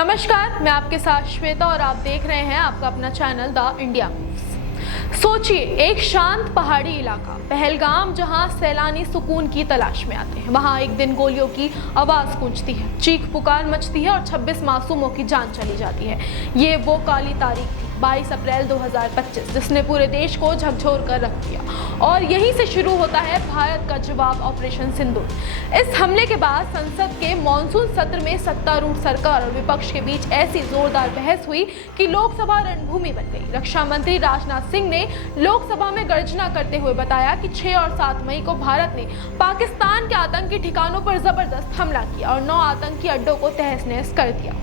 नमस्कार, मैं आपके साथ श्वेता और आप देख रहे हैं आपका अपना चैनल द इंडिया मूव्स। सोचिए, एक शांत पहाड़ी इलाका पहलगाम, जहां सैलानी सुकून की तलाश में आते हैं। वहां एक दिन गोलियों की आवाज गूंजती है, चीख पुकार मचती है और 26 मासूमों की जान चली जाती है। ये वो काली तारीख थी, 22 अप्रैल 2025, जिसने पूरे देश को झकझोर कर रख दिया। और यहीं से शुरू होता है भारत का जवाब, ऑपरेशन सिंदूर। इस हमले के बाद संसद के मॉनसून सत्र में सत्तारूढ़ सरकार और विपक्ष के बीच ऐसी जोरदार बहस हुई कि लोकसभा रणभूमि बन गई। रक्षा मंत्री राजनाथ सिंह ने लोकसभा में गर्जना करते हुए बताया कि 6 और 7 मई को भारत ने पाकिस्तान के आतंकी ठिकानों पर जबरदस्त हमला किया और 9 आतंकी अड्डों को तहस नहस कर दिया।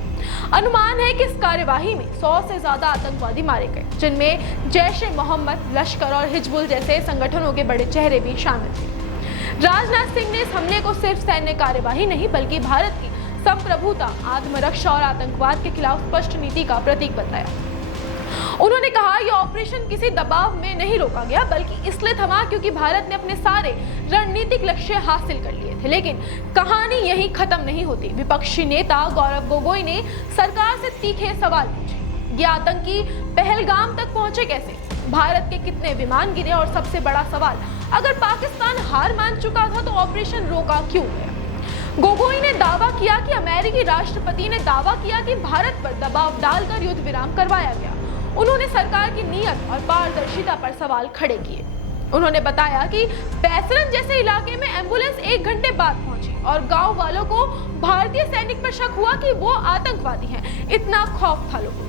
अनुमान है कि इस कार्यवाही में 100 से ज्यादा आतंकवादी मारे गए, जिनमें जैश-ए-मोहम्मद, लश्कर और हिजबुल जैसे संगठनों के बड़े चेहरे भी शामिल थे। राजनाथ सिंह ने इस हमले को सिर्फ सैन्य कार्यवाही नहीं, बल्कि भारत की संप्रभुता, आत्मरक्षा और आतंकवाद के खिलाफ स्पष्ट नीति का प्रतीक बताया। उन्होंने कहा, यह ऑपरेशन किसी दबाव में नहीं रोका गया, बल्कि इसलिए थमा क्योंकि भारत ने अपने सारे रणनीतिक लक्ष्य हासिल कर लिए थे। लेकिन कहानी यहीं खत्म नहीं होती। विपक्षी नेता गौरव गोगोई ने सरकार से तीखे सवाल पूछे। ये आतंकी पहलगाम तक पहुंचे कैसे? भारत के कितने विमान गिरे? और सबसे बड़ा सवाल, अगर पाकिस्तान हार मान चुका था तो ऑपरेशन रोका क्यों गया? गोगोई ने दावा किया कि अमेरिकी राष्ट्रपति ने दावा किया कि भारत पर दबाव डालकर युद्ध विराम करवाया गया। उन्होंने सरकार की नीयत और पारदर्शिता पर सवाल खड़े किए। उन्होंने बताया कि बैसरन जैसे इलाके में एम्बुलेंस 1 घंटे बाद पहुंची और गांव वालों को भारतीय सैनिक पर शक हुआ कि वो आतंकवादी हैं। इतना खौफ था लोगों।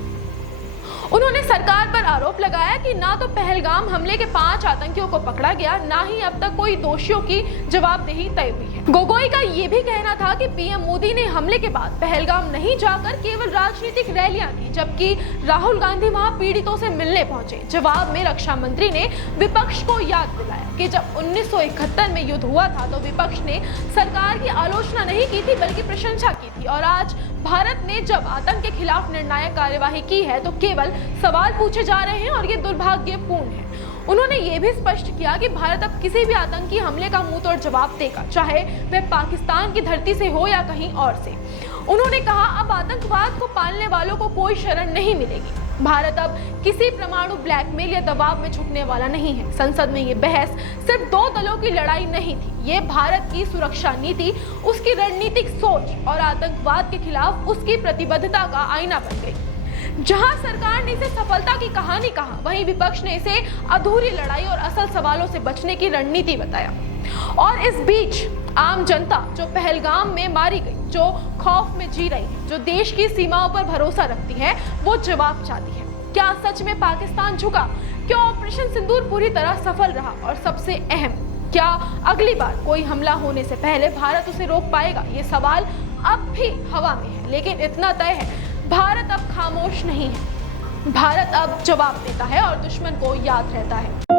उन्होंने सरकार पर आरोप लगाया कि ना तो पहलगाम हमले के 5 आतंकियों को पकड़ा गया, ना ही अब तक कोई दोषियों की जवाबदेही तय हुई है। गोगोई का यह भी कहना था कि पीएम मोदी ने हमले के बाद पहलगाम नहीं जाकर केवल राजनीतिक रैलियां की, जबकि राहुल गांधी वहां पीड़ितों से मिलने पहुंचे। जवाब में रक्षा मंत्री ने विपक्ष को याद दिलाया कि जब 1971 में युद्ध हुआ था तो विपक्ष ने सरकार की आलोचना नहीं की थी, बल्कि प्रशंसा की थी। और आज भारत ने जब आतंक के खिलाफ निर्णायक कार्यवाही की है तो केवल सवाल पूछे जा रहे हैं और ये दुर्भाग्यपूर्ण है। उन्होंने ये भी स्पष्ट किया कि भारत अब किसी भी आतंकी हमले का मुंह तोड़ जवाब देगा, चाहे वह पाकिस्तान की धरती से हो या कहीं और से। उन्होंने कहा, अब आतंकवाद को पालने वालों को कोई शरण नहीं मिलेगी। भारत अब किसी परमाणु ब्लैकमेल या दबाव में झुकने वाला नहीं है। संसद में ये बहस सिर्फ 2 दलों की लड़ाई नहीं थी, ये भारत की सुरक्षा नीति, उसकी रणनीतिक सोच और आतंकवाद के खिलाफ उसकी प्रतिबद्धता का आईना बन गई। जहां सरकार ने इसे सफलता की कहानी कहा, वहीं विपक्ष ने इसे अधूरी लड़ाई और असल सवालों से बचने की रणनीति बताया। और इस बीच आम जनता जो पहलगाम में मारी गई, जो खौफ में जी रही है, जो देश की सीमाओं पर भरोसा रखती है, वो जवाब चाहती है। क्या सच में पाकिस्तान झुका? क्या ऑपरेशन सिंदूर पूरी तरह सफल रहा? और सबसे अहम, क्या अगली बार कोई हमला होने से पहले भारत उसे रोक पाएगा? ये सवाल अब भी हवा में है, लेकिन इतना तय है, भारत अब खामोश नहीं है। भारत अब जवाब देता है और दुश्मन को याद रहता है।